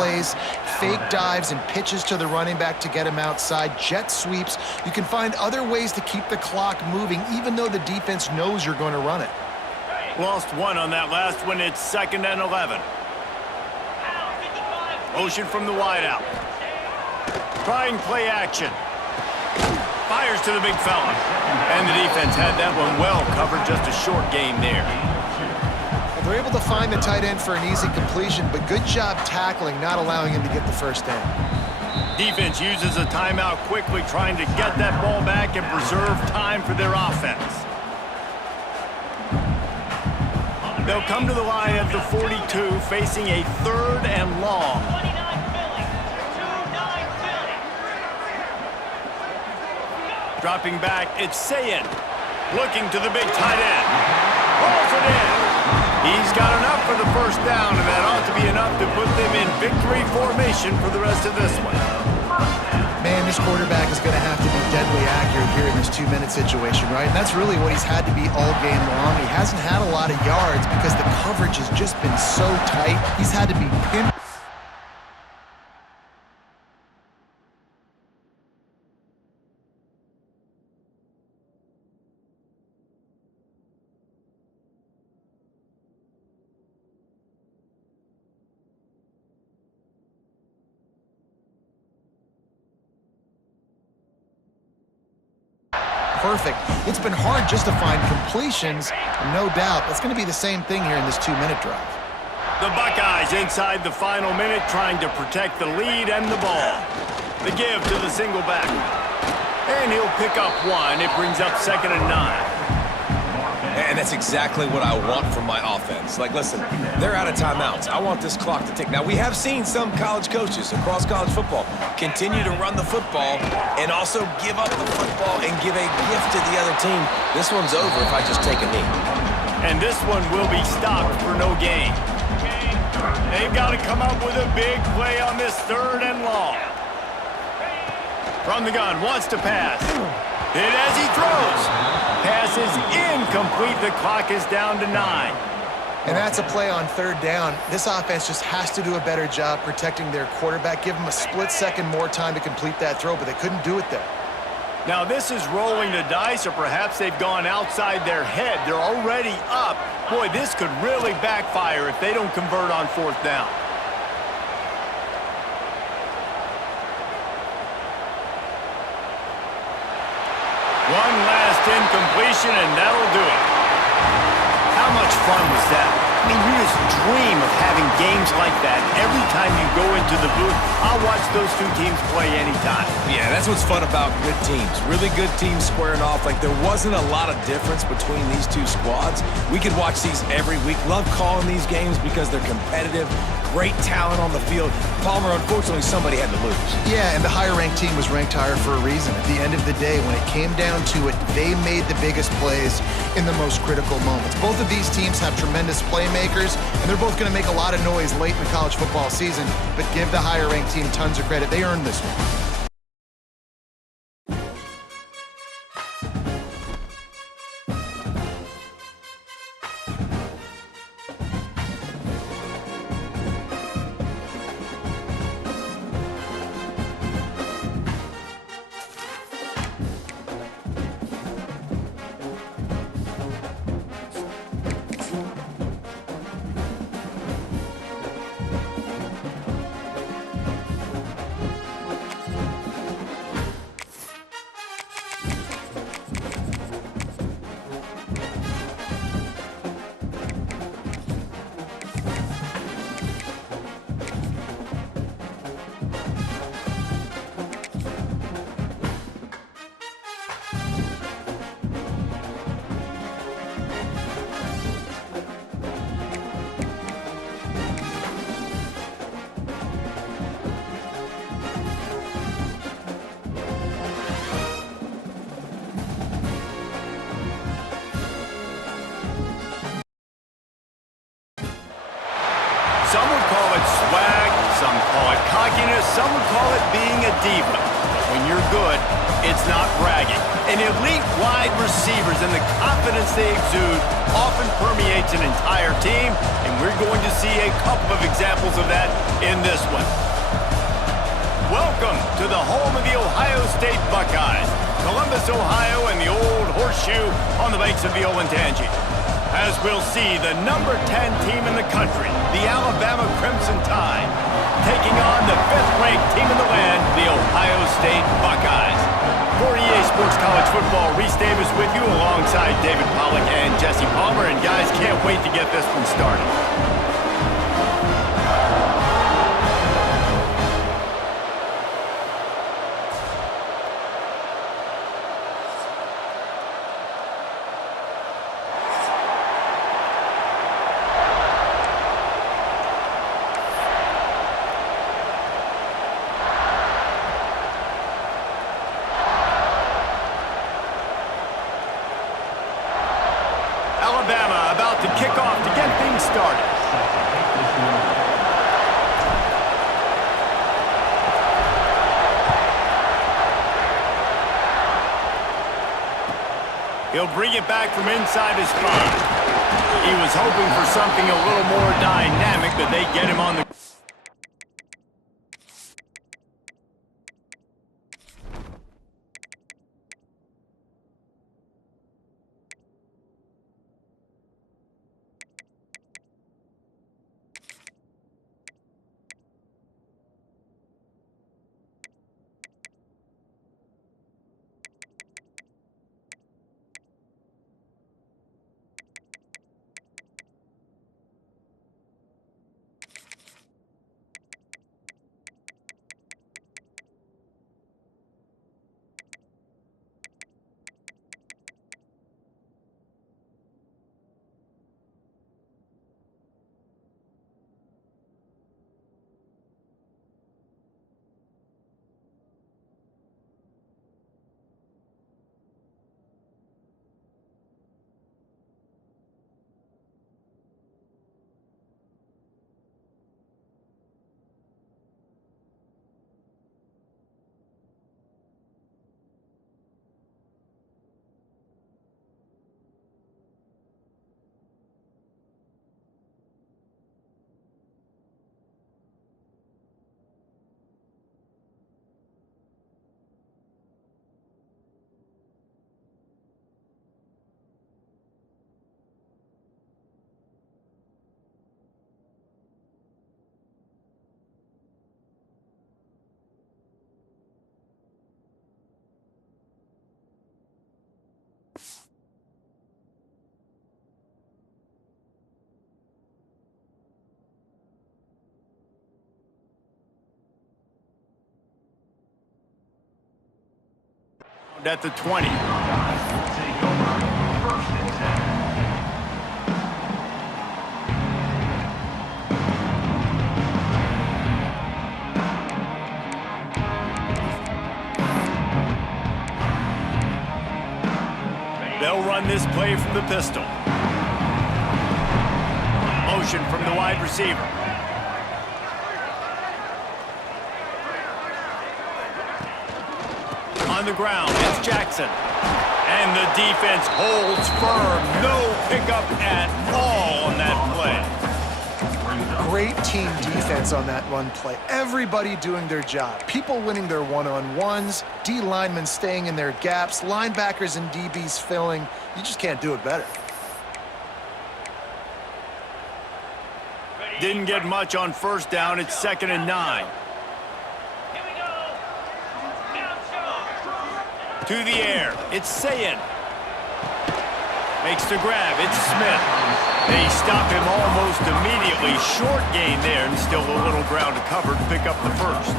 plays, fake dives and pitches to the running back to get him outside, jet sweeps. You can find other ways to keep the clock moving, even though the defense knows you're going to run it. Lost one on that last one. It's 2nd and 11. Motion from the wideout. Trying play action. Fires to the big fella. And the defense had that one well covered. Just a short gain there. They're able to find the tight end for an easy completion, but good job tackling, not allowing him to get the first down. Defense uses a timeout quickly, trying to get that ball back and preserve time for their offense. They'll come to the line at the 42, facing a 3rd and long. Dropping back, it's Sayin. Looking to the big tight end. Rolls it in. He's got enough for the first down, and that ought to be enough to put them in victory formation for the rest of this one. Man, this quarterback is going to have to be deadly accurate here in this 2-minute situation, right? And that's really what he's had to be all game long. He hasn't had a lot of yards because the coverage has just been so tight. He's had to be pinned. Perfect. It's been hard just to find completions, no doubt. That's going to be the same thing here in this 2-minute drive. The Buckeyes inside the final minute trying to protect the lead and the ball. The give to the single back. And he'll pick up one. It brings up 2nd and 9. And that's exactly what I want from my offense. Like, listen, they're out of timeouts. I want this clock to tick. Now, we have seen some college coaches across college football continue to run the football and also give up the football and give a gift to the other team. This one's over if I just take a knee. And this one will be stopped for no gain. They've got to come up with a big play on this 3rd and long. From the gun, wants to pass. Hit as he throws. Pass is incomplete. The clock is down to 9. And that's a play on 3rd down. This offense just has to do a better job protecting their quarterback. Give them a split second more time to complete that throw, but they couldn't do it there. Now this is rolling the dice, or perhaps they've gone outside their head. They're already up. Boy, this could really backfire if they don't convert on 4th down. One last incompletion, and that'll do it. How much fun was that? I mean, you just dream of having games like that every time you go into the booth. I'll watch those two teams play anytime. Yeah, that's what's fun about good teams. Really good teams squaring off. Like, there wasn't a lot of difference between these two squads. We could watch these every week. Love calling these games because they're competitive. Great talent on the field. Palmer, unfortunately, somebody had to lose. Yeah, and the higher-ranked team was ranked higher for a reason. At the end of the day, when it came down to it, they made the biggest plays in the most critical moments. Both of these teams have tremendous playmakers, and they're both going to make a lot of noise late in the college football season, but give the higher-ranked team tons of credit. They earned this one. Some would call it swag, some call it cockiness, some would call it being a diva. But when you're good, it's not bragging. And elite wide receivers and the confidence they exude often permeates an entire team, and we're going to see a couple of examples of that in this one. Welcome to the home of the Ohio State Buckeyes, Columbus, Ohio, and the old horseshoe on the banks of the Olentangy. As we'll see, the number 10 team in the country, the Alabama Crimson Tide, taking on the 5th-ranked team in the land, the Ohio State Buckeyes. For EA Sports College Football, Reese Davis with you alongside David Pollack and Jesse Palmer. And guys, can't wait to get this one started. Alabama about to kick off to get things started. He'll bring it back from inside his 5. He was hoping for something a little more dynamic, but they get him on the... At the 20. They'll run this play from the pistol. Motion from the wide receiver. On the ground, it's Jackson. And the defense holds firm. No pickup at all on that play. Great team defense on that run play. Everybody doing their job. People winning their one-on-ones, D linemen staying in their gaps, linebackers and DBs filling. You just can't do it better. Didn't get much on first down. It's 2nd and 9. To the air, it's Sayin. Makes the grab, it's Smith. They stop him almost immediately. Short gain there, and still a little ground to cover to pick up the first.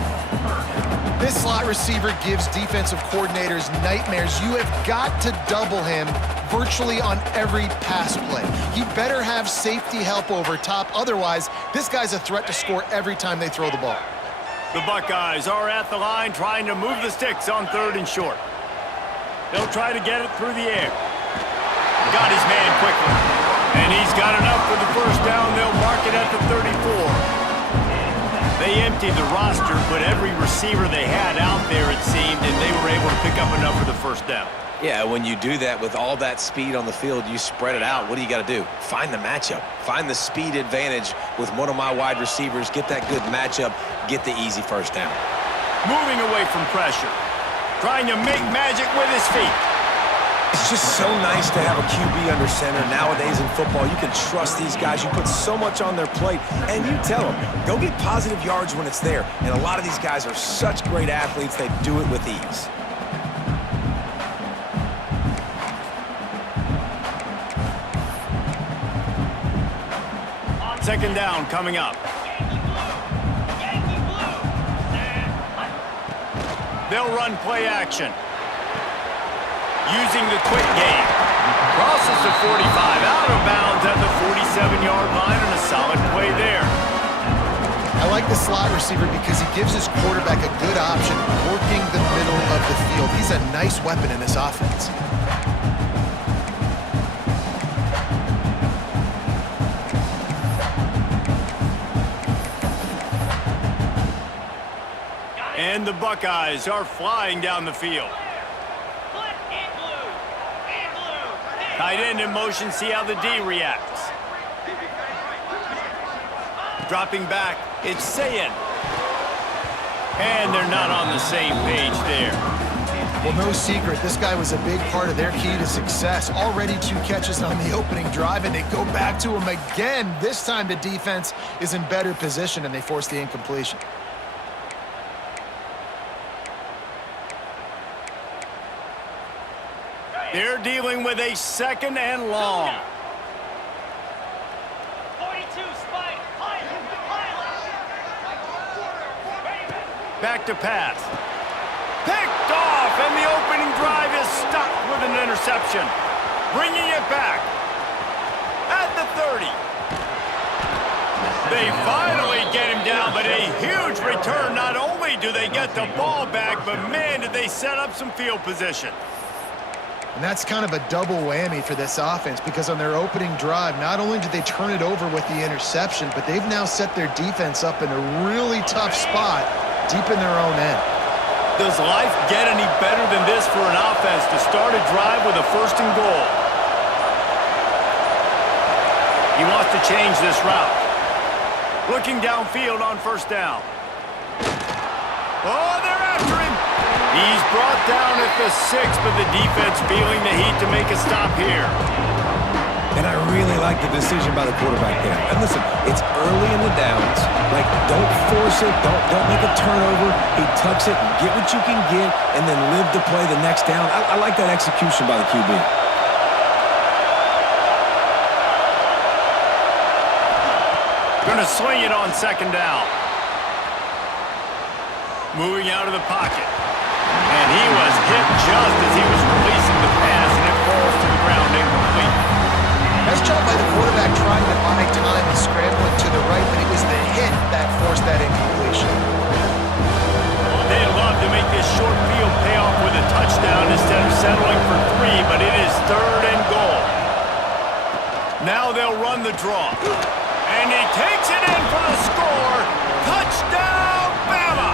This slot receiver gives defensive coordinators nightmares. You have got to double him virtually on every pass play. He better have safety help over top. Otherwise, this guy's a threat to score every time they throw the ball. The Buckeyes are at the line trying to move the sticks on 3rd and short. They'll try to get it through the air. Got his man quickly. And he's got enough for the first down. They'll mark it at the 34. They emptied the roster, put every receiver they had out there, it seemed, and they were able to pick up enough for the first down. Yeah, when you do that with all that speed on the field, you spread it out. What do you got to do? Find the matchup. Find the speed advantage with one of my wide receivers. Get that good matchup. Get the easy first down. Moving away from pressure. Trying to make magic with his feet. It's just so nice to have a QB under center. Nowadays in football, you can trust these guys. You put so much on their plate, and you tell them, go get positive yards when it's there. And a lot of these guys are such great athletes, they do it with ease. Second down coming up. They'll run play action. Using the quick game. Crosses the 45, out of bounds at the 47-yard line, and a solid play there. I like the slot receiver because he gives his quarterback a good option working the middle of the field. He's a nice weapon in this offense. And the Buckeyes are flying down the field. Tight end in motion, see how the D reacts. Dropping back, it's Sayin. And they're not on the same page there. Well, no secret, this guy was a big part of their key to success. Already 2 catches on the opening drive, and they go back to him again. This time the defense is in better position, and they force the incompletion. They're dealing with a second and long. 42, spike, Back to pass. Picked off, and the opening drive is stopped with an interception. Bringing it back at the 30. They finally get him down, but a huge return. Not only do they get the ball back, but man, did they set up some field position. And that's kind of a double whammy for this offense because on their opening drive, not only did they turn it over with the interception, but they've now set their defense up in a really tough spot deep in their own end. Does life get any better than this for an offense to start a drive with a 1st and goal? He wants to change this route. Looking downfield on 1st down. Oh, they're after him. He's brought down at the 6, but the defense feeling the heat to make a stop here. And I really like the decision by the quarterback there. And listen, it's early in the downs. Like, don't force it. Don't make a turnover. He tucks it, get what you can get, and then live to play the next down. I like that execution by the QB. Gonna swing it on 2nd down. Moving out of the pocket. And he was hit just as he was releasing the pass, and it falls to the ground incomplete. Nice job by the quarterback trying to buy time and scrambling to the right, but it was the hit that forced that incompletion. They'd love to make this short field pay off with a touchdown instead of settling for 3, but it is 3rd and goal. Now they'll run the draw. And he takes it in for the score. Touchdown, Bama!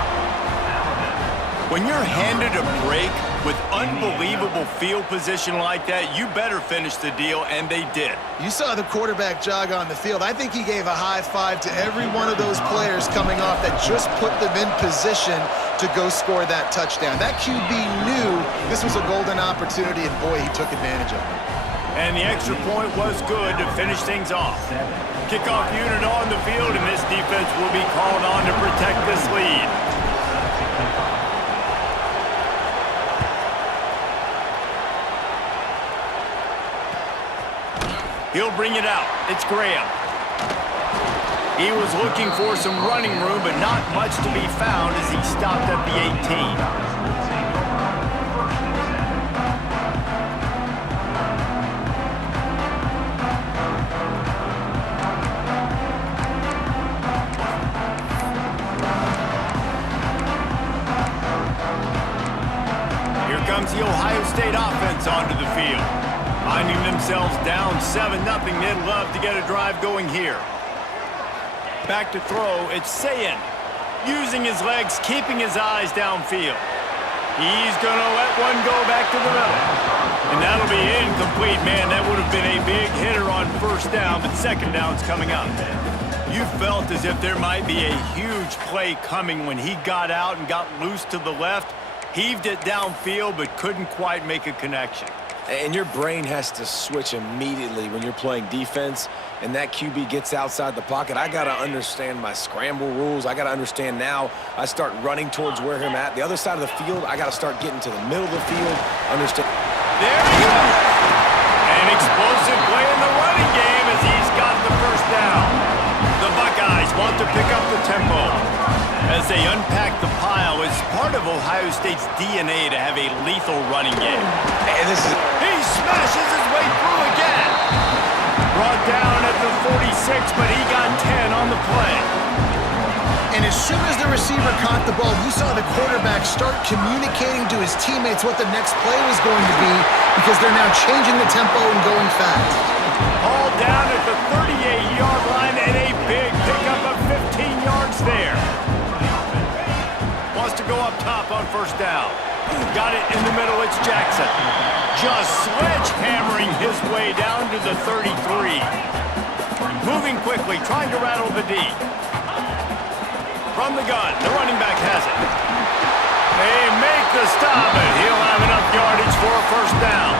When you're handed a break with unbelievable field position like that, you better finish the deal, and they did. You saw the quarterback jog on the field. I think he gave a high five to every one of those players coming off that just put them in position to go score that touchdown. That QB knew this was a golden opportunity, and boy, he took advantage of it. And the extra point was good to finish things off. Kickoff unit on the field, and this defense will be called on to protect this lead. He'll bring it out. It's Graham. He was looking for some running room, but not much to be found as he stopped at the 18. Comes the Ohio State offense onto the field. Finding themselves down 7-0, they'd love to get a drive going here. Back to throw, it's Sayin. Using his legs, keeping his eyes downfield. He's going to let one go back to the middle. And that'll be incomplete. Man, that would have been a big hitter on first down, but second down's coming up. You felt as if there might be a huge play coming when he got out and got loose to the left, heaved it downfield, but couldn't quite make a connection. And your brain has to switch immediately when you're playing defense and that QB gets outside the pocket. I got to understand my scramble rules. I got to understand now I start running towards where I'm at. The other side of the field, I got to start getting to the middle of the field. Understand. There he goes. An explosive play in the running game as he's got the first down. The Buckeyes want to pick up the tempo as they unpack the pile. It's part of Ohio State's DNA to have a lethal running game. And this is... He smashes his way through again. Brought down at the 46, but he got 10 on the play. And as soon as the receiver caught the ball, you saw the quarterback start communicating to his teammates what the next play was going to be because they're now changing the tempo and going fast. All down at the 38-yard line and a big pickup of 15 yards there. Wants to go up top on first down. Got it in the middle, it's Jackson. Just sledgehammering his way down to the 33. Moving quickly, trying to rattle the D. From the gun, the running back has it. They make the stop, and he'll have enough yardage for a first down.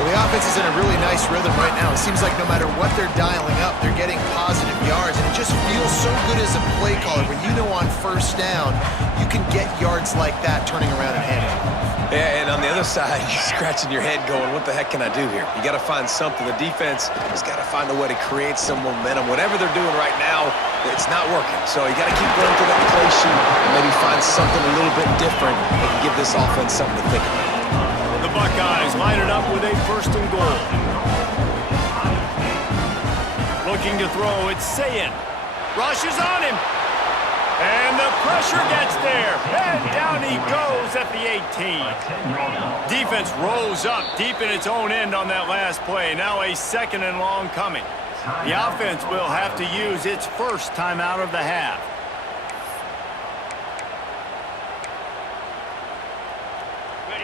Well, the offense is in a really nice rhythm right now. It seems like no matter what they're dialing up, they're getting positive yards, and it just feels so good as a play caller when you know on first down you can get yards like that turning around and handing it off. Yeah, and on the other side, you're scratching your head going, what the heck can I do here? You got to find something. The defense has got to find a way to create some momentum. Whatever they're doing right now, it's not working. So you got to keep going through that play sheet and maybe find something a little bit different that can give this offense something to think about. The Buckeyes line it up with a first and goal. Looking to throw, it's Sayin. Rushes on him. And the pressure gets there. And down he goes at the 18. Defense rose up deep in its own end on that last play. Now a second and long coming. The offense will have to use its first timeout of the half.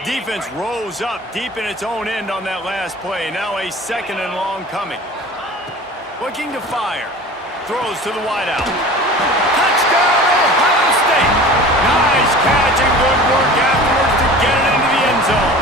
Defense rose up deep in its own end on that last play. Now a second and long coming. Looking to fire. Throws to the wideout. Touchdown, Ohio State! Nice catch and good work afterwards to get it into the end zone.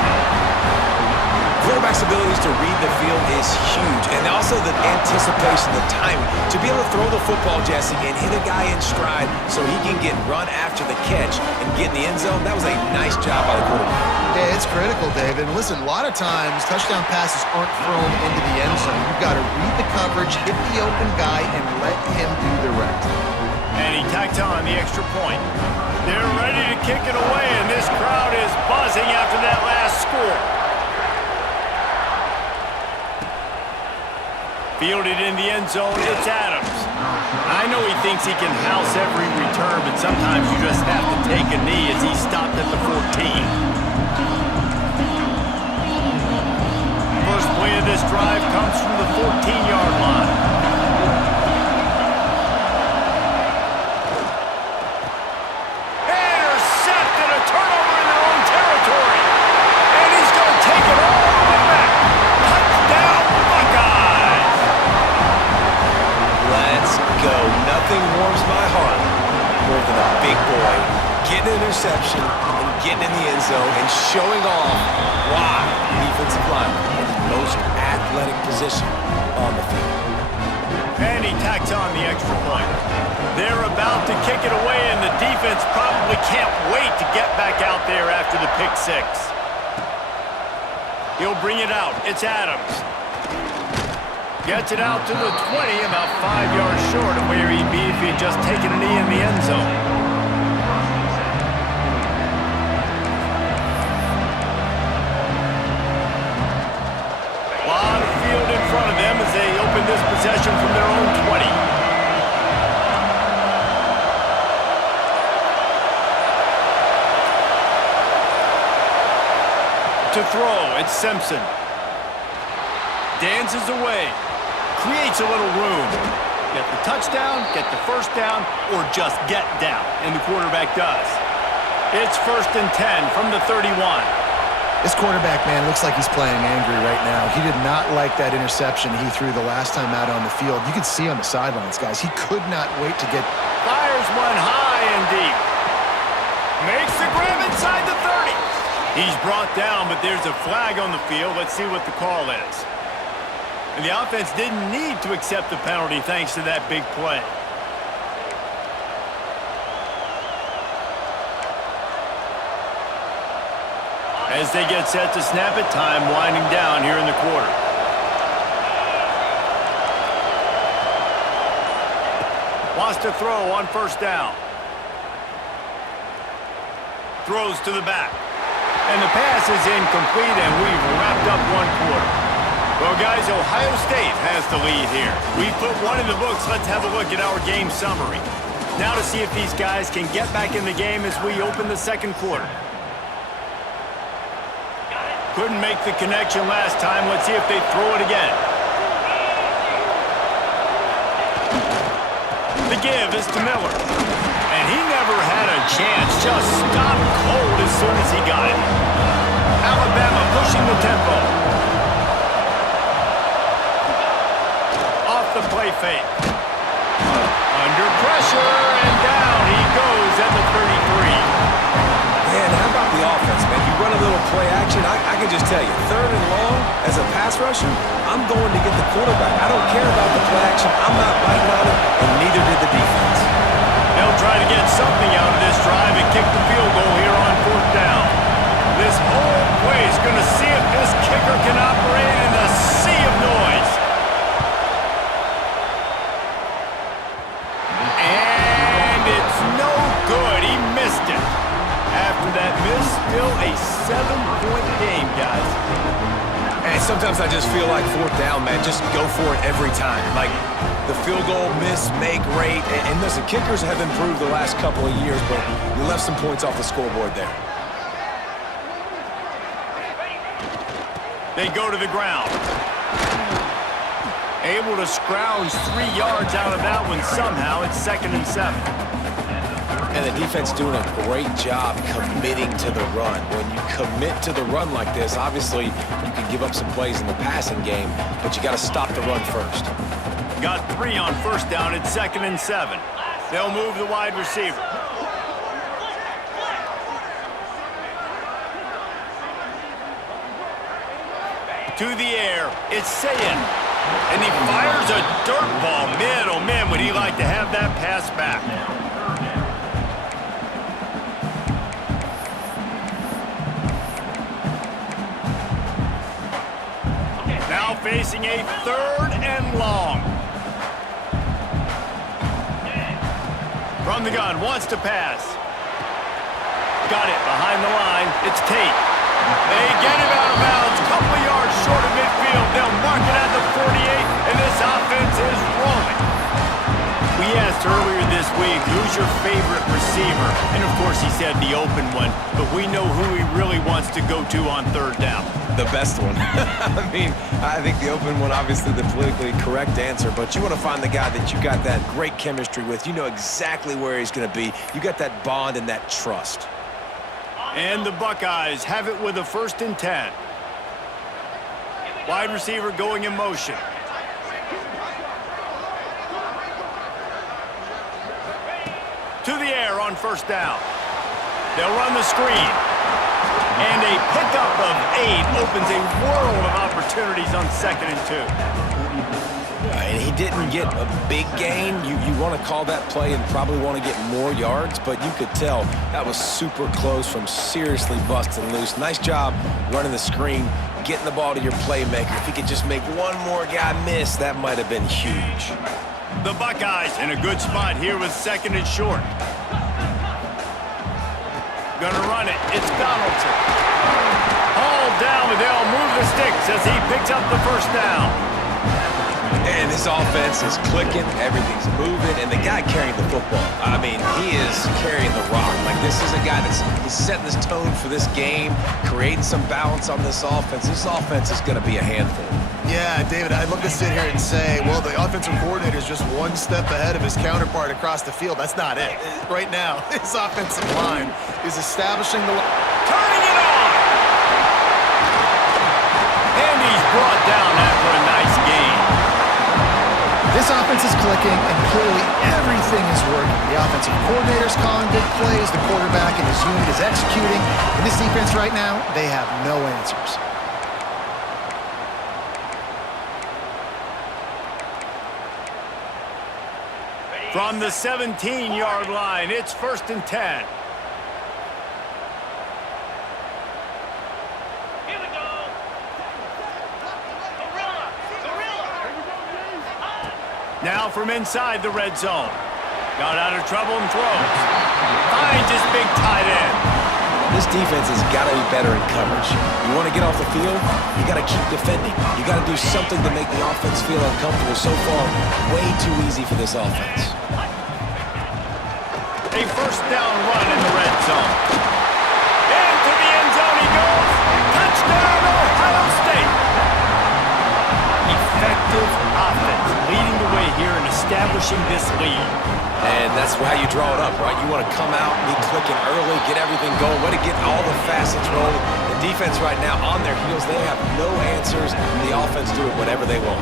Quarterback's abilities to read the field is huge, and also the anticipation, the timing. To be able to throw the football, Jesse, and hit a guy in stride so he can get run after the catch and get in the end zone, that was a nice job by the quarterback. Yeah, it's critical, David. And listen, a lot of times touchdown passes aren't thrown into the end zone. You've got to read the coverage, hit the open guy, and let him do the rest. And he tacked on the extra point. They're ready to kick it away, and this crowd is buzzing after that last score. Fielded in the end zone, it's Adams. I know he thinks he can house every return, but sometimes you just have to take a knee as he stopped at the 14. First play of this drive comes from the 14-yard line. Intercepted, a turnover in their own territory. And he's going to take it all the way back. Touchdown, Buckeyes! Let's go. Nothing warms my heart more than a big boy getting an interception and getting in the end zone and showing off why defensive linemen are the most athletic position on the field. And he tacks on the extra point. They're about to kick it away, and the defense probably can't wait to get back out there after the pick six. He'll bring it out. It's Adams. Gets it out to the 20, about 5 yards short of where he'd be if he'd just taken a knee in the end zone. In front of them as they open this possession from their own 20. To throw, it's Simpson. Dances away. Creates a little room. Get the touchdown, get the first down, or just get down. And the quarterback does. It's 1st and 10 from the 31. This quarterback, man, looks like he's playing angry right now. He did not like that interception he threw the last time out on the field. You could see on the sidelines, guys. He could not wait to get... Fires one high and deep. Makes the grab inside the 30. He's brought down, but there's a flag on the field. Let's see what the call is. And the offense didn't need to accept the penalty thanks to that big play. As they get set to snap it, time winding down here in the quarter. Wants to throw on 1st down. Throws to the back. And the pass is incomplete, and we've wrapped up 1 quarter. Well, guys, Ohio State has the lead here. We've put 1 in the books. Let's have a look at our game summary. Now to see if these guys can get back in the game as we open the 2nd quarter. Couldn't make the connection last time. Let's see if they throw it again. The give is to Miller. And he never had a chance. Just stopped cold as soon as he got it. Alabama pushing the tempo. Off the play fake. Under pressure, and down he goes at the 33. Man, how about the offense, man? You run a little play action. I can just tell you, 3rd and long, as a pass rusher, I'm going to get the quarterback. I don't care about the play action. I'm not biting on it, and neither did the defense. They'll try to get something out of this drive and kick the field goal here on 4th down. This whole play is going to see if this kicker can operate in the sea of noise. And it's no good. He missed it. After that miss, still a 7-point game, guys. And sometimes I just feel like 4th down, man, just go for it every time. Like the field goal, miss, make, rate. And listen, kickers have improved the last couple of years, but you left some points off the scoreboard there. They go to the ground. Able to scrounge 3 yards out of that one somehow. It's 2nd and 7. And the defense doing a great job committing to the run. When you commit to the run like this, obviously you can give up some plays in the passing game, but you got to stop the run first. Got 3 on 1st down. It's 2nd and 7. They'll move the wide receiver. To the air, it's Sayin. And he fires a dirt ball. Man, oh man, would he like to have that pass back. Now facing a 3rd and long. From the gun, wants to pass. Got it behind the line. It's Tate. They get him out of bounds. Couple yards short of midfield. They'll mark it at the 48, and this offense is rolling. We asked earlier this week, who's your favorite receiver? And of course he said the open one, but we know who he really wants to go to on 3rd down. The best one. I mean, I think the open one, obviously the politically correct answer, but you want to find the guy that you got that great chemistry with. You know exactly where he's going to be. You got that bond and that trust. And the Buckeyes have it with a 1st and 10. Wide receiver going in motion. To the air on 1st down. They'll run the screen. And a pickup of 8 opens a world of opportunities on 2nd and 2. And he didn't get a big gain. You want to call that play and probably want to get more yards, but you could tell that was super close from seriously busting loose. Nice job running the screen, getting the ball to your playmaker. If he could just make one more guy miss, that might have been huge. The Buckeyes in a good spot here with 2nd and short. Gonna run it. It's Donaldson. Hauled down, but they'll move the sticks as he picks up the 1st down. And this offense is clicking, everything's moving, and the guy carrying the football, I mean, he is carrying the rock. Like, this is a guy he's setting this tone for this game, creating some balance on this offense. This offense is going to be a handful. Yeah, David, I'd love to sit here and say, well, the offensive coordinator is just one step ahead of his counterpart across the field. That's not it. Right now, his offensive line is establishing the... Turning it on! And he's brought down after a nice gain. This offense is clicking, and clearly everything is working. The offensive coordinator's calling big plays, the quarterback and his unit is executing, and this defense right now, they have no answers. From the 17-yard line, it's 1st and 10. Here we go. Gorilla. Now from inside the red zone. Got out of trouble and throws. Finds his big tight end. This defense has got to be better in coverage. You want to get off the field, you got to keep defending. You got to do something to make the offense feel uncomfortable. So far, way too easy for this offense. A 1st down run in the red zone. Into the end zone he goes. Touchdown, Ohio State. Effective offense leading the way here and establishing this lead. And that's how you draw it up, right? You want to come out, be clicking early, get everything going, way to get all the facets rolling. The defense right now on their heels, they have no answers. The offense do it whenever they want.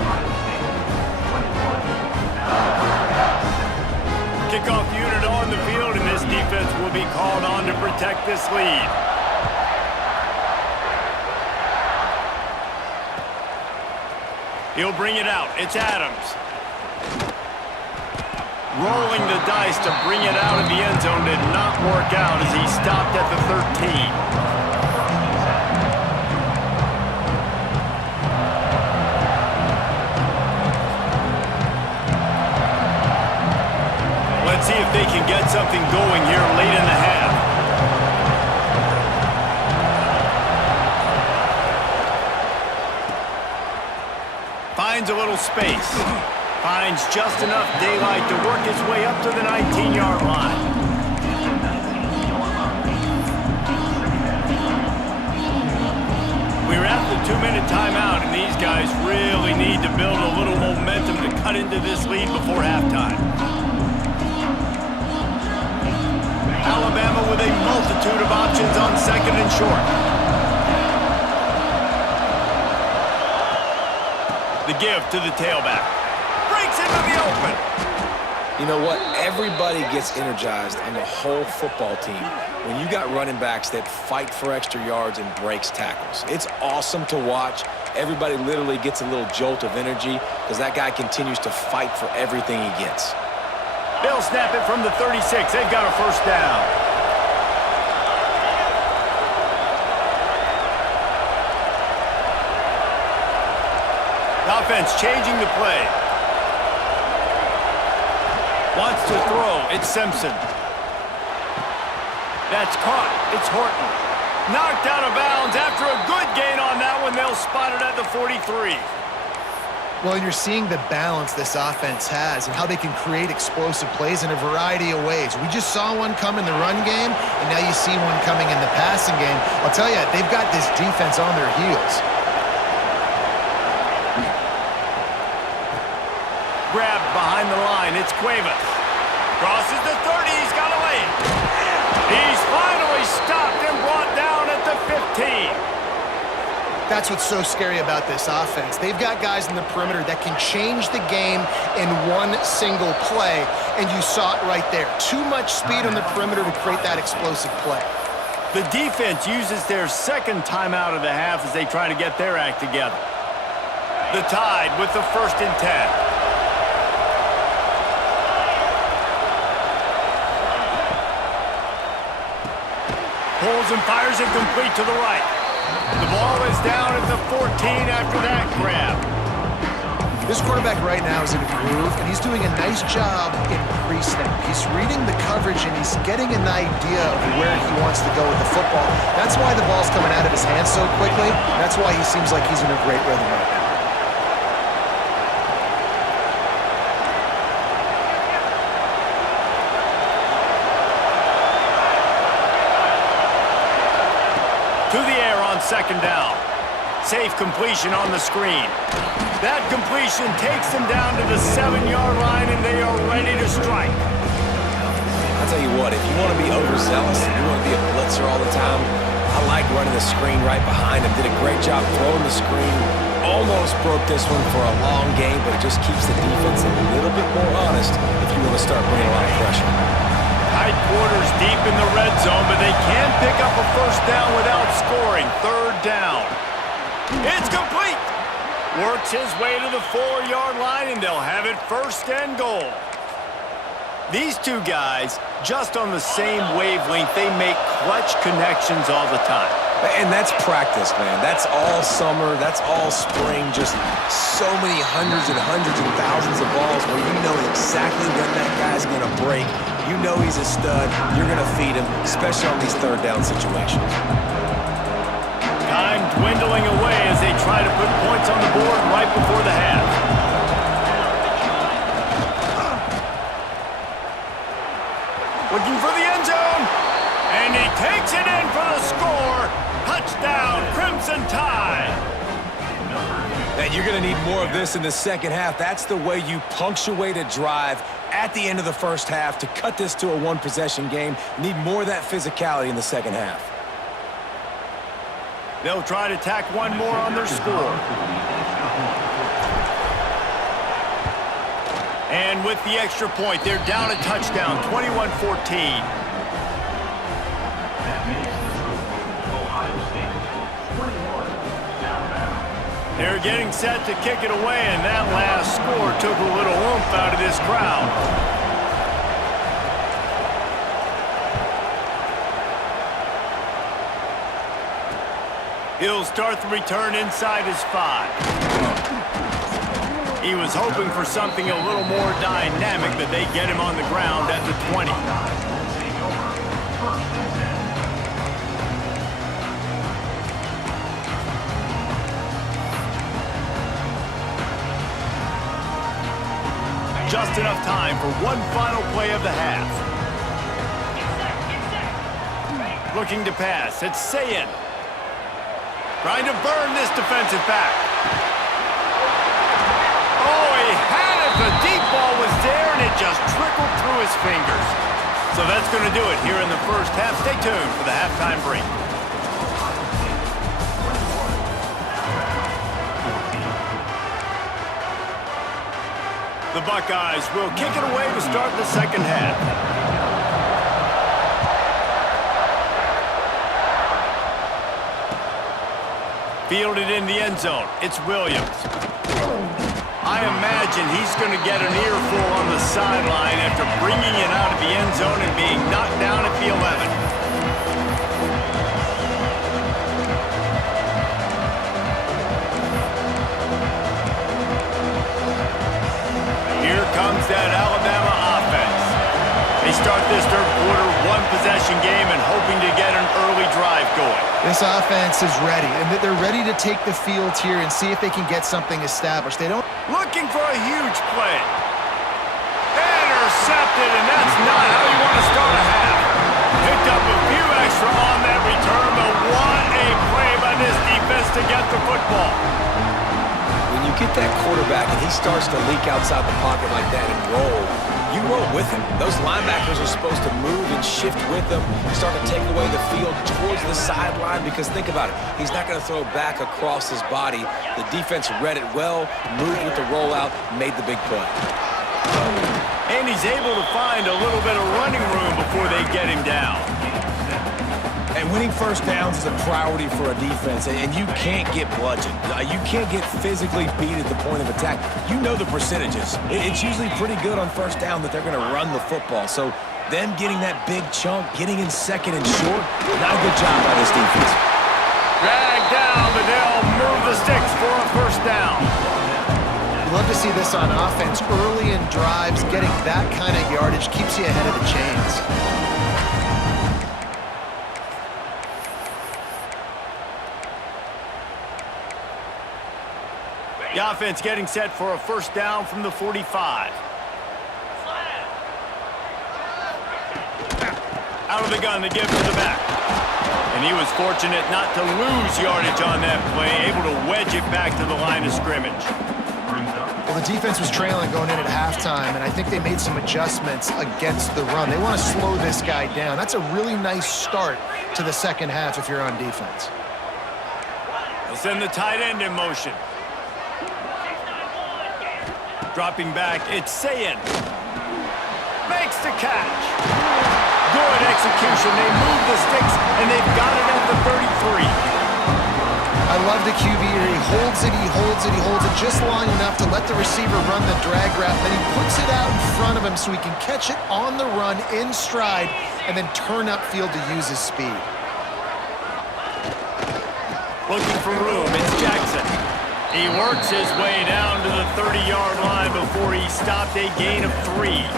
Kickoff unit on the field, and this defense will be called on to protect this lead. He'll bring it out. It's Adams. Rolling the dice to bring it out of the end zone did not work out as he stopped at the 13. Let's see if they can get something going here late in the half. Finds a little space. Finds just enough daylight to work his way up to the 19-yard line. We're at the 2-minute timeout, and these guys really need to build a little momentum to cut into this lead before halftime. Alabama with a multitude of options on 2nd and short. The give to the tailback. Breaks into the open. You know what? Everybody gets energized on the whole football team when you got running backs that fight for extra yards and breaks tackles. It's awesome to watch. Everybody literally gets a little jolt of energy because that guy continues to fight for everything he gets. They'll snap it from the 36. They've got a 1st down. The offense changing the play. Wants to throw. It's Simpson. That's caught. It's Horton. Knocked out of bounds after a good gain on that one. They'll spot it at the 43. Well, and you're seeing the balance this offense has and how they can create explosive plays in a variety of ways. We just saw one come in the run game, and now you see one coming in the passing game. I'll tell you, they've got this defense on their heels. Grabbed behind the line. It's Cuevas. Crosses the 30. He's got a lane. He's finally stopped and brought down at the 15. That's what's so scary about this offense. They've got guys in the perimeter that can change the game in one single play, and you saw it right there. Too much speed on the perimeter to create that explosive play. The defense uses their 2nd timeout of the half as they try to get their act together. The Tide with the 1st and 10. Pulls and fires it complete to the right. The ball is down at the 14 after that grab. This quarterback right now is in a groove, and he's doing a nice job in pre-snap. He's reading the coverage, and he's getting an idea of where he wants to go with the football. That's why the ball's coming out of his hands so quickly. That's why he seems like he's in a great rhythm right now. To the air on 2nd down. Safe completion on the screen. That completion takes them down to the 7-yard line, and they are ready to strike. I'll tell you what, if you want to be overzealous and you want to be a blitzer all the time, I like running the screen right behind him. Did a great job throwing the screen. Almost broke this one for a long game, but it just keeps the defense a little bit more honest if you want to start bringing a lot of pressure. Tight quarters deep in the red zone, but they can pick up a first down without scoring. 3rd down. It's complete. Works his way to the 4-yard line, and they'll have it 1st and goal. These two guys, just on the same wavelength, they make clutch connections all the time. And that's practice, man. That's all summer. That's all spring. Just so many hundreds and thousands of balls where you know exactly when that guy's going to break. You know he's a stud. You're going to feed him, especially on these 3rd down situations. Time dwindling away as they try to put points on the board right before the half. Looking for the end zone. And he takes it in for the score. Touchdown, Crimson Tide. And you're going to need more of this in the 2nd half. That's the way you punctuate a drive at the end of the 1st half to cut this to a 1-possession game. Need more of that physicality in the 2nd half. They'll try to tack one more on their score. And with the extra point, they're down a touchdown, 21-14. They're getting set to kick it away, and that last score took a little oomph out of this crowd. He'll start the return inside his 5. He was hoping for something a little more dynamic, but they get him on the ground at the 20. Just enough time for one final play of the half. Looking to pass. It's Sayin. Trying to burn this defensive back. Oh, he had it. The deep ball was there, and it just trickled through his fingers. So that's going to do it here in the 1st half. Stay tuned for the halftime break. The Buckeyes will kick it away to start the 2nd half. Fielded in the end zone. It's Williams. I imagine he's going to get an earful on the sideline after bringing it out of the end zone and being knocked down at the 11. Here comes that Alabama offense. They start this 3rd quarter 1-possession game and hoping to get an early drive going. This offense is ready, and they're ready to take the field here and see if they can get something established. They don't... Looking for a huge play. Intercepted, and that's not how you want to start a half. Picked up a few extra on that return, but what a play by this defense to get the football. When you get that quarterback and he starts to leak outside the pocket like that and roll, you roll with him. Those linebackers are supposed to move and shift with him, start to take away the field towards the sideline, because think about it. He's not going to throw back across his body. The defense read it well, moved with the rollout, made the big play. And he's able to find a little bit of running room before they get him down. And winning 1st downs is a priority for a defense, and you can't get bludgeoned. You can't get physically beat at the point of attack. You know the percentages. It's usually pretty good on 1st down that they're going to run the football. So them getting that big chunk, getting in 2nd and short, not a good job by this defense. Dragged down, but they'll move the sticks for a 1st down. Love to see this on offense. Early in drives, getting that kind of yardage keeps you ahead of the chains. The offense getting set for a 1st down from the 45. Out of the gun, they give to the back. And he was fortunate not to lose yardage on that play, able to wedge it back to the line of scrimmage. Well, the defense was trailing going in at halftime, and I think they made some adjustments against the run. They want to slow this guy down. That's a really nice start to the second half if you're on defense. They'll send the tight end in motion. Dropping back, it's Sayin. Makes the catch. Good execution. They move the sticks, and they've got it at the 33. I love the QB here. He holds it, he holds it, he holds it just long enough to let the receiver run the drag route. Then he puts it out in front of him so he can catch it on the run in stride and then turn upfield to use his speed. Looking for room, it's Jackson. He works his way down to the 30-yard line before he stopped a gain of 3.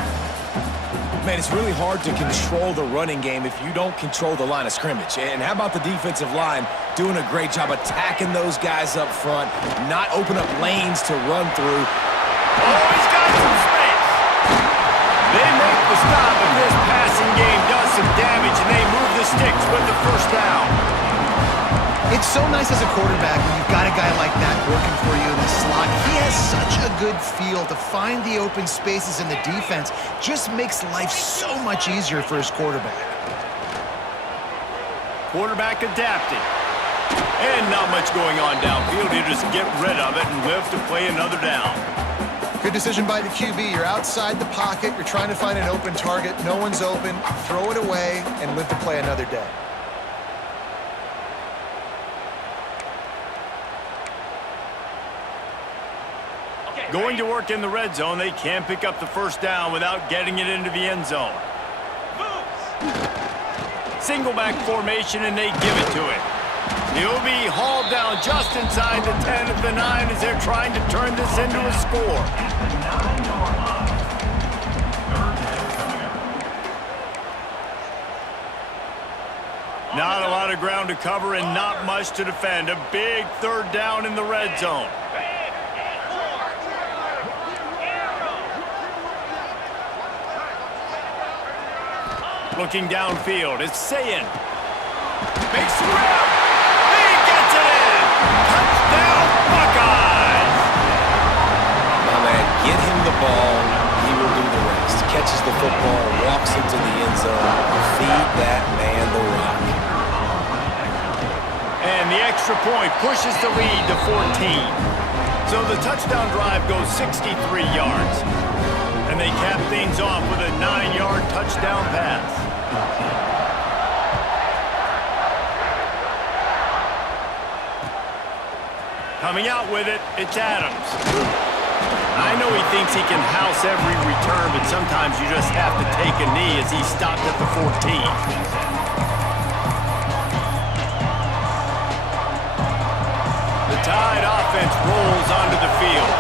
Man, it's really hard to control the running game if you don't control the line of scrimmage. And how about the defensive line doing a great job attacking those guys up front, not open up lanes to run through. Oh, he's got some space. They make the stop, but this passing game does some damage, and they move the sticks with the first down. It's so nice as a quarterback when you've got a guy like that working for you in the slot. He has such a good feel to find the open spaces in the defense. Just makes life so much easier for his quarterback. Quarterback adapting. And not much going on downfield. He'll just get rid of it and live to play another down. Good decision by the QB. You're outside the pocket. You're trying to find an open target. No one's open. Throw it away and live to play another day. Going to work in the red zone, they can't pick up the first down without getting it into the end zone. Single back formation, and they give it to him. He'll be hauled down just inside the 10 of the 9 as they're trying to turn this into a score. Not a lot of ground to cover and not much to defend. A big third down in the red zone. Looking downfield, it's Sayin. Makes the grab. He gets it in. Touchdown, Buckeyes. My man, get him the ball. He will do the rest. Catches the football, walks into the end zone. Feed that man the rock. And the extra point pushes the lead to 14. So the touchdown drive goes 63 yards. And they cap things off with a 9-yard touchdown pass. Coming out with it, it's Adams. I know he thinks he can house every return, but sometimes you just have to take a knee as he stopped at the 14. The Tide offense rolls onto the field.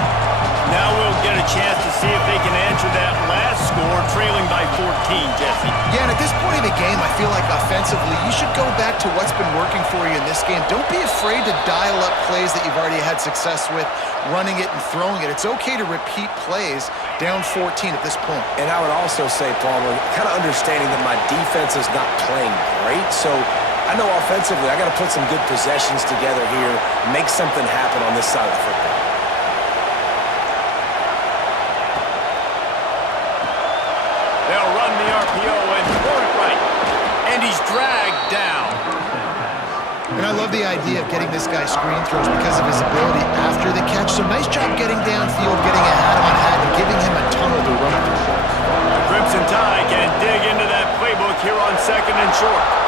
Now we'll get a chance to see if they can answer that last score, trailing by 14, Jesse. Yeah, and at this point in the game, I feel like offensively, you should go back to what's been working for you in this game. Don't be afraid to dial up plays that you've already had success with, running it and throwing it. It's okay to repeat plays down 14 at this point. And I would also say, Palmer, kind of understanding that my defense is not playing great, so I know offensively I got to put some good possessions together here, make something happen on this side of the football. They'll run the RPO and throw it right. And he's dragged down. And I love the idea of getting this guy screen throws because of his ability after the catch. So nice job getting downfield, getting a hat-on-hat, and giving him a tunnel to run through. The Crimson Tide can dig into that playbook here on 2nd and short.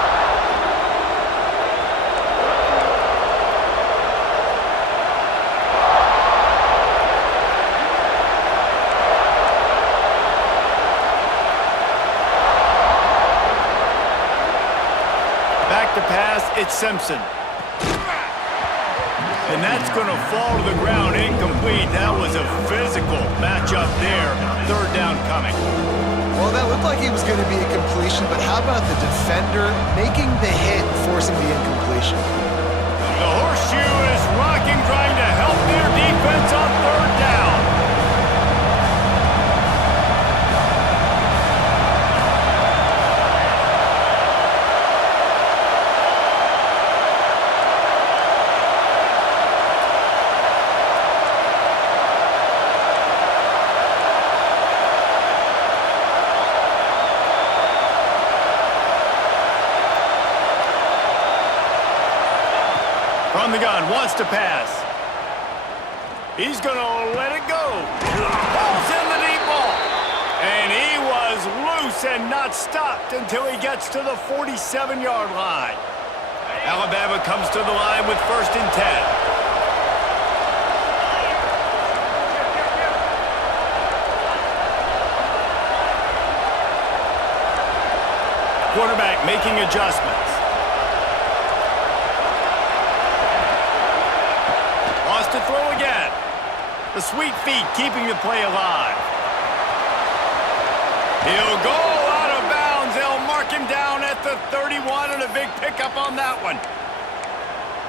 Back to pass, it's Simpson. And that's going to fall to the ground incomplete. That was a physical matchup there. Third down coming. Well, that looked like he was going to be a completion, but how about the defender making the hit and forcing the incompletion? The horseshoe is rocking, trying to help their defense on third down. From the gun, wants to pass. He's going to let it go. Ball's in the deep ball. And he was loose and not stopped until he gets to the 47-yard line. Alabama comes to the line with 1st and 10. Quarterback making adjustments. Wants to throw again. The sweet feet keeping the play alive. He'll go out of bounds. They'll mark him down at the 31 and a big pickup on that one.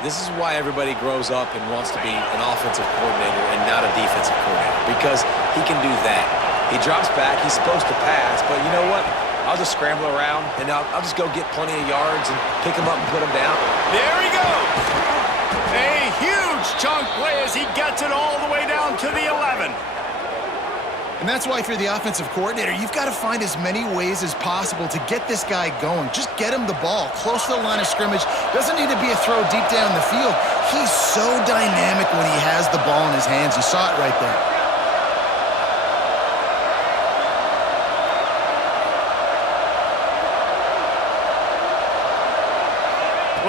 This is why everybody grows up and wants to be an offensive coordinator and not a defensive coordinator, because he can do that. He drops back. He's supposed to pass, but you know what? I'll just scramble around, and I'll just go get plenty of yards and pick him up and put him down. There he goes. A huge chunk play as he gets it all the way down to the 11. And that's why if you're the offensive coordinator, you've got to find as many ways as possible to get this guy going. Just get him the ball close to the line of scrimmage. Doesn't need to be a throw deep down the field. He's so dynamic when he has the ball in his hands. You saw it right there.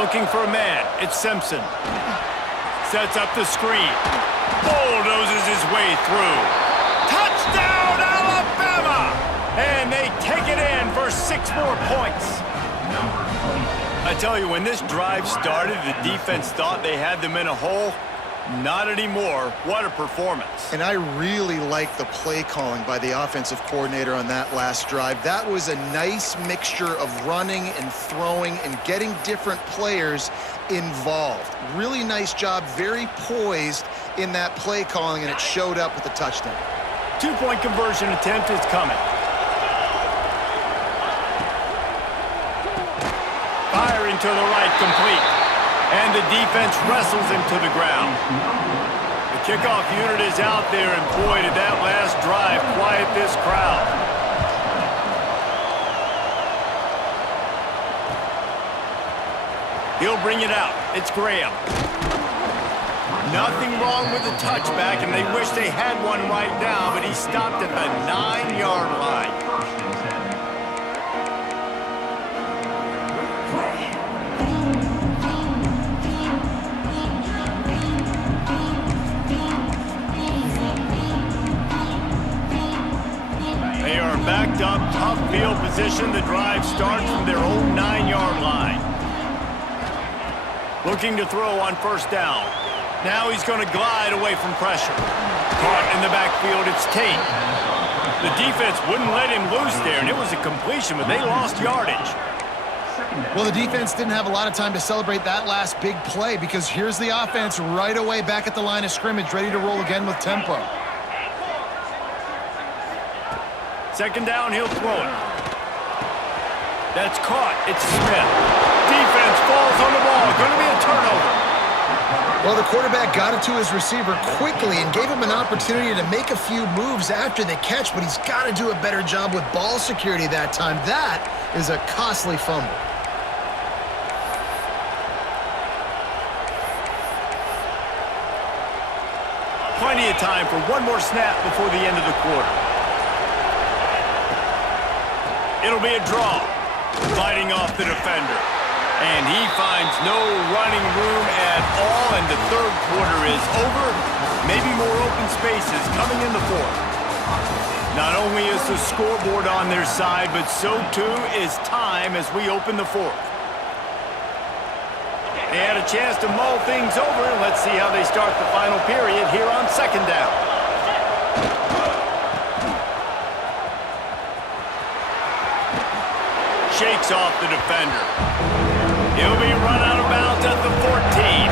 Looking for a man. It's Simpson. Sets up the screen. Bulldozes his way through. Touchdown, Alabama! And they take it in for 6 more points. I tell you, when this drive started, the defense thought they had them in a hole. Not anymore. What a performance. And I really like the play calling by the offensive coordinator on that last drive. That was a nice mixture of running and throwing and getting different players involved. Really nice job, very poised in that play calling, and it showed up with the touchdown. 2-point conversion attempt is coming. Firing to the right, complete. And the defense wrestles him to the ground. The kickoff unit is out there, and boy, did that last drive quiet this crowd. He'll bring it out. It's Graham. Nothing wrong with the touchback, and they wish they had one right now, but he stopped at the 9-yard line. They are backed up, tough field position. The drive starts from their own 9-yard line. Looking to throw on 1st down. Now he's going to glide away from pressure. Caught in the backfield, it's Tate. The defense wouldn't let him loose there, and it was a completion, but they lost yardage. Well, the defense didn't have a lot of time to celebrate that last big play, because here's the offense right away back at the line of scrimmage, ready to roll again with tempo. 2nd down, he'll throw it. That's caught. It's Smith. Defense falls on the ball. Going to be a turnover. Well, the quarterback got it to his receiver quickly and gave him an opportunity to make a few moves after the catch, but he's got to do a better job with ball security that time. That is a costly fumble. Plenty of time for one more snap before the end of the quarter. It'll be a draw. Fighting off the defender. And he finds no running room at all, and the 3rd quarter is over. Maybe more open spaces coming in the 4th. Not only is the scoreboard on their side, but so too is time as we open the 4th. They had a chance to mull things over. Let's see how they start the final period here on 2nd down. Shakes off the defender. He'll be run out of bounds at the 14.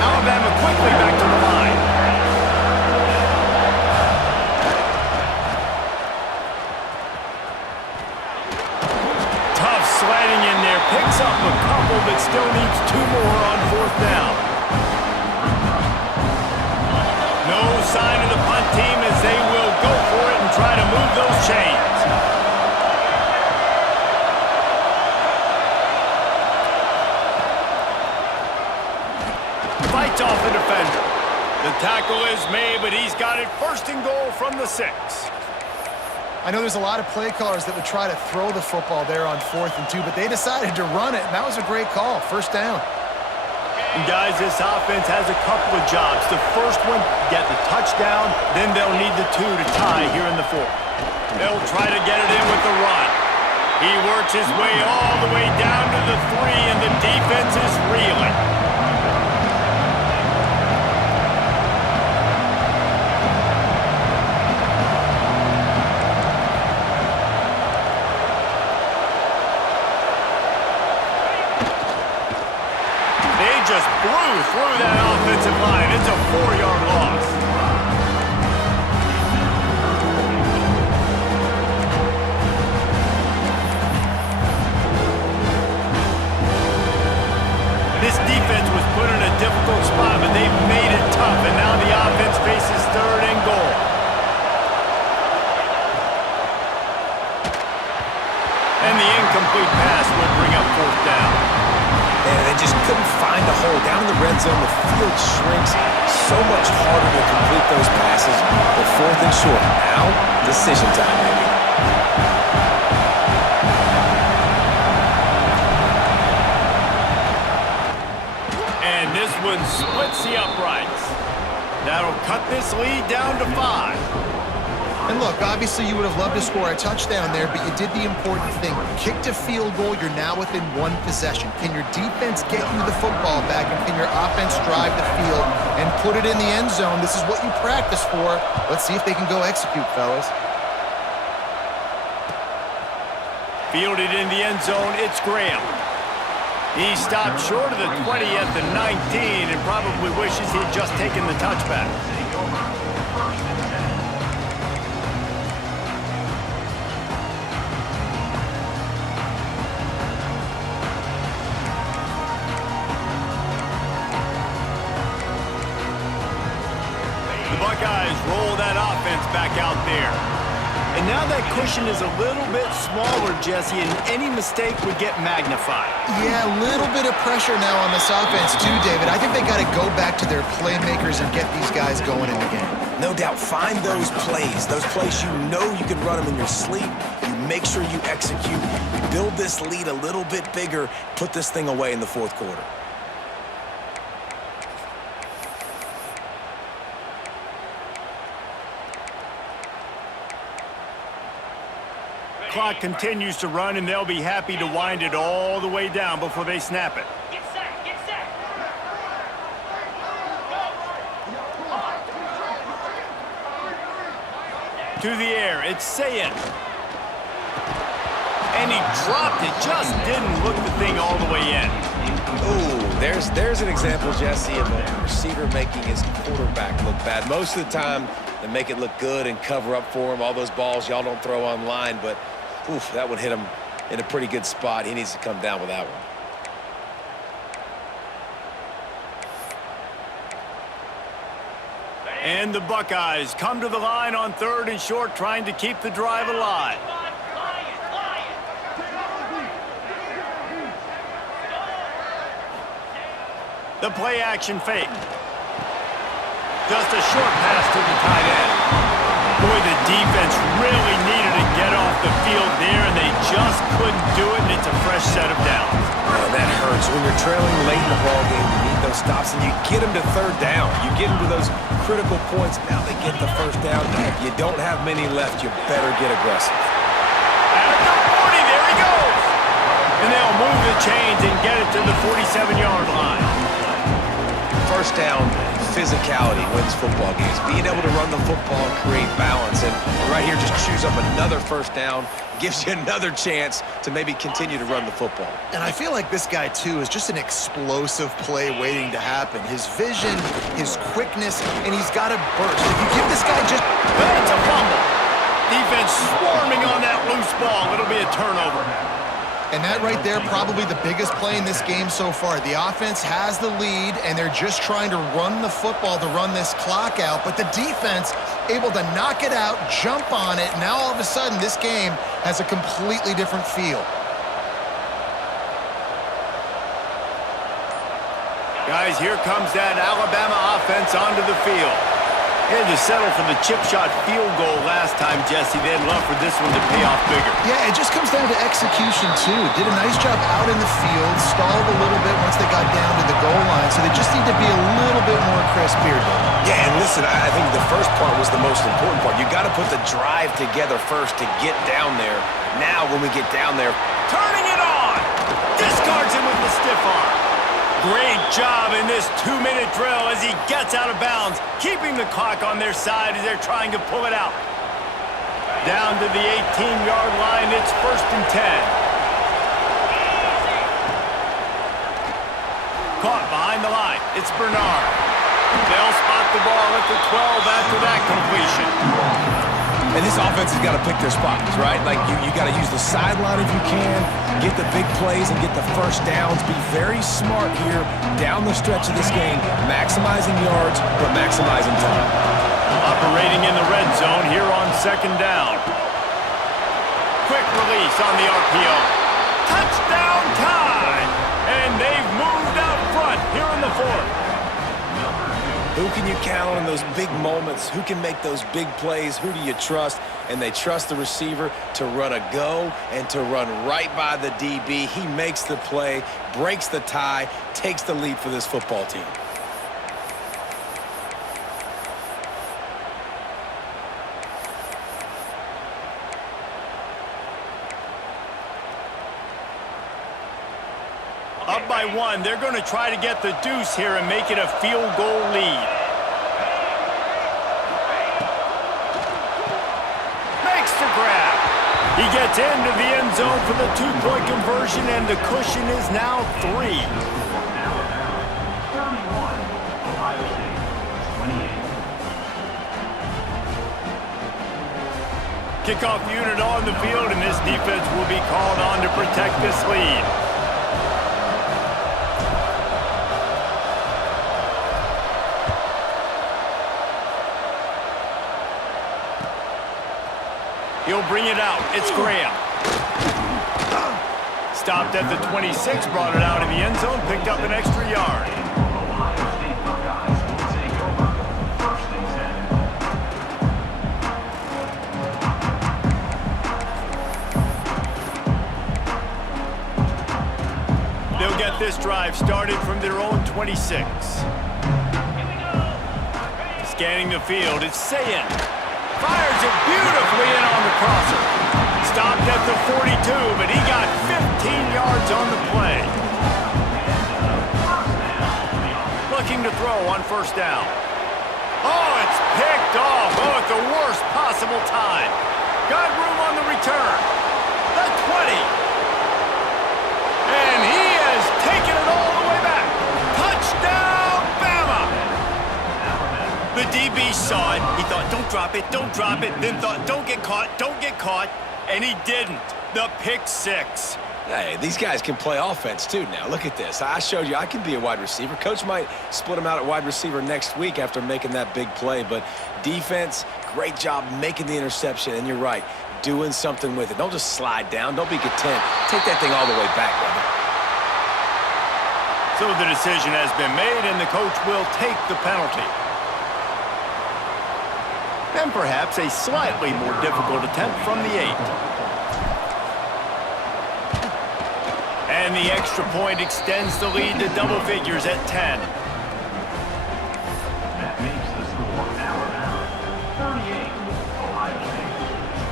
Alabama quickly back to the line. Tough sliding in there. Picks up a couple, but still needs 2 more on 4th down. No sign of the punt team as they will go for it and try to move those chains. Fights off the defender. The tackle is made, but he's got it first and goal from the 6. I know there's a lot of play callers that would try to throw the football there on 4th and 2, but they decided to run it, and that was a great call. First down. And guys, this offense has a couple of jobs. The first one, get the touchdown, then they'll need the 2 to tie here in the 4th. They'll try to get it in with the run. He works his way all the way down to the 3, and the defense is reeling. Just blew through that offensive line. It's a 4-yard loss. This defense was put in a difficult spot, but they've made it tough, and now the offense faces 3rd and goal. And the incomplete pass would bring up 4th down. And they just couldn't find a hole. Down in the red zone, the field shrinks. So much harder to complete those passes. But 4th and short. Now, decision time, baby. And this one splits the uprights. That'll cut this lead down to 5. And look, obviously you would have loved to score a touchdown there, but you did the important thing. Kicked a field goal, you're now within 1 possession. Can your defense get you the football back, and can your offense drive the field and put it in the end zone? This is what you practice for. Let's see if they can go execute, fellas. Fielded in the end zone, it's Graham. He stopped short of the 20 at the 19 and probably wishes he'd just taken the touchback. The Buckeyes roll that offense back out there. And now that cushion is a little bit smaller, Jesse, and any mistake would get magnified. Yeah, a little bit of pressure now on this offense too, David. I think they got to go back to their playmakers and get these guys going in the game. No doubt, find those plays you know you can run them in your sleep. You make sure you execute. You build this lead a little bit bigger, put this thing away in the 4th quarter. Clock continues to run, and they'll be happy to wind it all the way down before they snap it. Get set, get set. To the air, it's Sayin. And he dropped it, just didn't look the thing all the way in. Ooh, there's an example, Jesse, of a receiver making his quarterback look bad. Most of the time, they make it look good and cover up for him. All those balls y'all don't throw online, but oof, that would hit him in a pretty good spot. He needs to come down with that one. And the Buckeyes come to the line on 3rd and short, trying to keep the drive alive. The play action fake. Just a short pass to the tight end. Boy, the defense really needed to get off the field there, and they just couldn't do it, and it's a fresh set of downs. Oh, that hurts. When you're trailing late in the ballgame, you need those stops, and you get them to 3rd down. You get them to those critical points. Now they get the 1st down. You don't have many left. You better get aggressive. At the 40, there he goes. And they'll move the chains and get it to the 47-yard line. 1st down, physicality wins football games. Being able to run the football and create balance. And right here, just chews up another 1st down, gives you another chance to maybe continue to run the football. And I feel like this guy, too, is just an explosive play waiting to happen. His vision, his quickness, and he's got a burst. If you give this guy just... But it's a fumble. Defense swarming on that loose ball. It'll be a turnover. And that right there, probably the biggest play in this game so far. The offense has the lead, and they're just trying to run the football to run this clock out. But the defense able to knock it out, jump on it. Now all of a sudden, this game has a completely different feel. Guys, here comes that Alabama offense onto the field. They had to settle for the chip shot field goal last time, Jesse. They'd love for this one to pay off bigger. Yeah, it just comes down to execution, too. Did a nice job out in the field, stalled a little bit once they got down to the goal line, so they just need to be a little bit more crisp here, David. Yeah, and listen, I think the first part was the most important part. You got to put the drive together first to get down there. Now, when we get down there, Turning it on! Discards him with the stiff arm. Great job in this 2-minute drill as he gets out of bounds, keeping the clock on their side as they're trying to pull it out. Down to the 18-yard line, it's 1st and 10. Caught behind the line, it's Bernard. They'll spot the ball at the 12 after that completion. and this offense has got to pick their spots, right? Like, you got to use the sideline if you can, get the big plays and get the first downs. Be very smart here down the stretch of this game, maximizing yards, but maximizing time. Operating in the red zone here on 2nd down. Quick release on the RPO. Touchdown time! And they've moved out front here in the 4th. Who can you count on in those big moments? Who can make those big plays? Who do you trust? And they trust the receiver to run a go and to run right by the DB. He makes the play, breaks the tie, takes the lead for this football team. Up by 1, they're going to try to get the deuce here and make it a field goal lead. Makes the grab. He gets into the end zone for the 2-point conversion, and the cushion is now 3. Kickoff unit on the field, and this defense will be called on to protect this lead. He'll bring it out. It's Graham. Stopped at the 26, brought it out in the end zone, picked up an extra yard. They'll get this drive started from their own 26. Scanning the field, it's Sayin. Fires it beautifully in on the crosser. Stopped at the 42, but he got 15 yards on the play. Looking to throw on 1st down. Oh, it's picked off. Oh, at the worst possible time. Got room on the return. The 20. And he has taken it all the way back. Touchdown, Bama! The DB saw it. He thought, don't drop it. Then thought, don't get caught. And he didn't. The pick 6. Hey, these guys can play offense too now. Look at this. I showed you I can be a wide receiver. Coach might split him out at wide receiver next week after making that big play. But defense, great job making the interception. And you're right, doing something with it. Don't just slide down. Don't be content. Take that thing all the way back, brother. So the decision has been made, and the coach will take the penalty. And perhaps a slightly more difficult attempt from the 8. And the extra point extends the lead to double figures at 10. That makes the score Alabama 38, Ohio State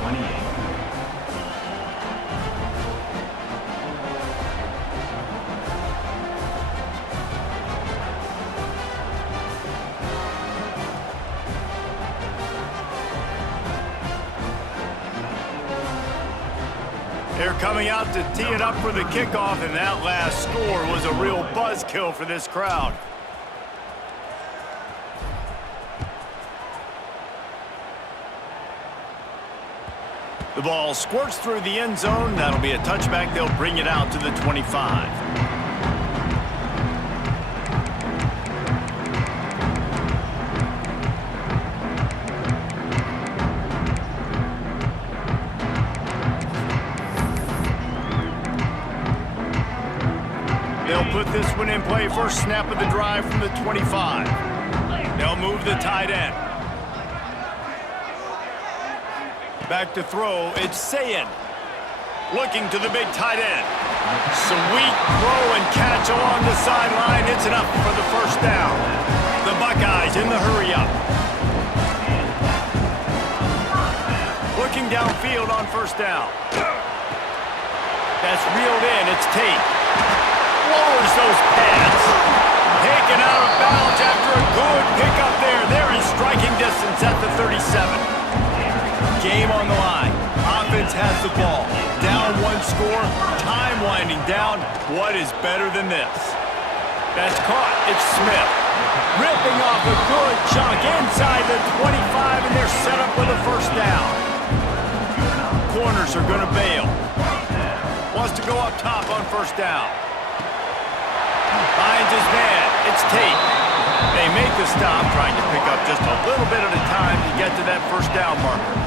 28. They're coming out to tee it up for the kickoff, and that last score was a real buzzkill for this crowd. The ball squirts through the end zone. That'll be a touchback. They'll bring it out to the 25. They'll put this one in play first snap of the drive from the 25. They'll move the tight end. Back to throw, it's Sayin. Looking to the big tight end. Sweet throw and catch along the sideline. It's enough for the first down. The Buckeyes in the hurry-up. Looking downfield on first down. That's reeled in. It's Tate. Lowers those pads. Taken out of bounds after a good pickup there. They're in striking distance at the 37. Game on the line. Offense has the ball. Down one score. Time winding down. What is better than this? That's caught. It's Smith. Ripping off a good chunk inside the 25, and they're set up with a first down. Corners are going to bail. Wants to go up top on first down. Finds his man. It's Tate. They make the stop, trying to pick up just a little bit at a time to get to that first down marker.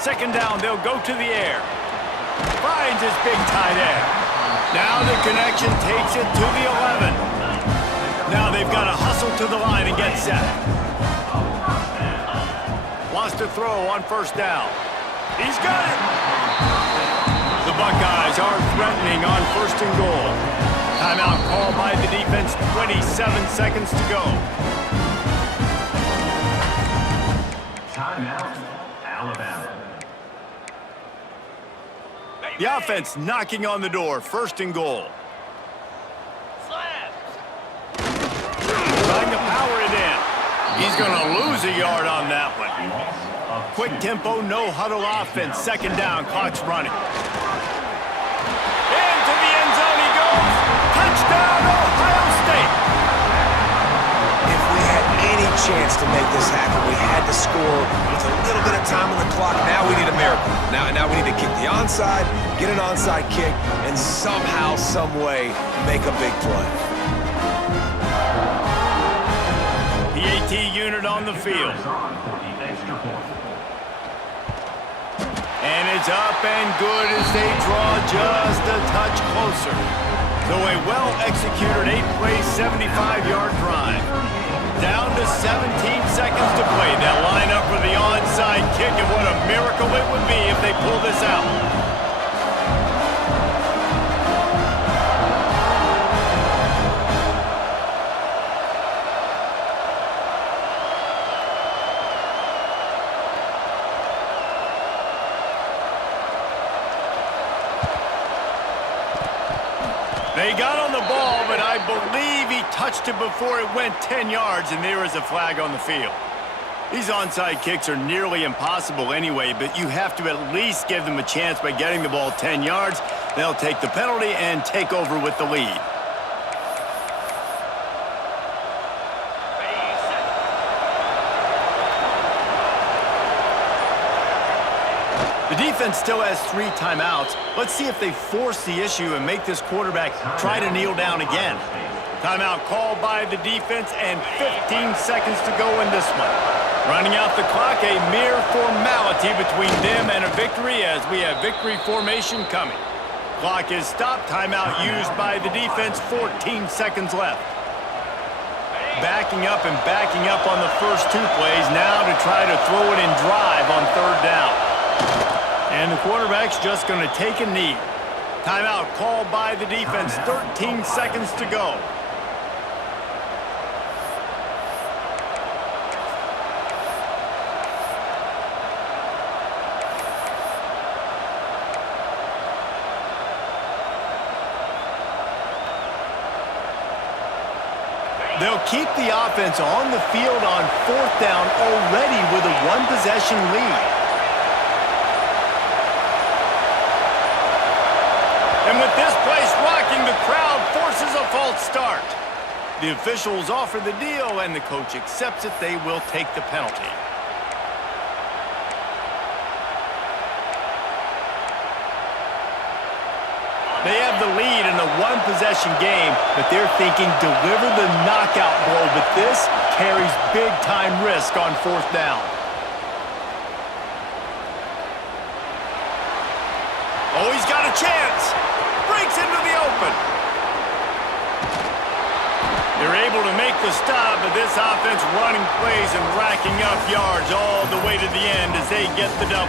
Second down, they'll go to the air. Finds his big tight end. Now the connection takes it to the 11. Now they've got to hustle to the line and get set. Wants to throw on first down. He's got it. The Buckeyes are threatening on first and goal. Timeout called by the defense, 27 seconds to go. Timeout, Alabama. The offense knocking on the door, first and goal. Trying to power it in. He's going to lose a yard on that one. Quick tempo, no huddle offense. Second down, clock's running. Into the end zone he goes. Touchdown, Ohio State. If we had any chance to make this happen, we had to score with a little bit of time on the clock. Now we need a miracle. Now we need to kick the onside, get an onside kick, and somehow, some way, make a big play. PAT unit on the field. And it's up and good as they draw just a touch closer. So a well-executed 8-play, 75-yard drive. Down to 17 seconds to play. They'll line up for the onside kick, and what a miracle it would be if they pull this out. They got on the ball, but I believe he touched it before it went 10 yards, and there is a flag on the field. These onside kicks are nearly impossible anyway, but you have to at least give them a chance by getting the ball 10 yards. They'll take the penalty and take over with the lead. The defense still has 3 timeouts. Let's see if they force the issue and make this quarterback try to kneel down again. Timeout called by the defense and 15 seconds to go in this one. Running out the clock, a mere formality between them and a victory as we have victory formation coming. Clock is stopped. Timeout used by the defense. 14 seconds left. Backing up and backing up on the first 2 plays now to try to throw it in drive on third down. And the quarterback's just going to take a knee. Timeout called by the defense. 13 seconds to go. They'll keep the offense on the field on fourth down already with a 1-possession lead. And with this place rocking, the crowd forces a false start. The officials offer the deal, and the coach accepts it. They will take the penalty. They have the lead in a 1-possession game, but they're thinking deliver the knockout blow, but this carries big-time risk on fourth down. chance. Breaks into the open. They're able to make the stop, but this offense running plays and racking up yards all the way to the end as they get the W.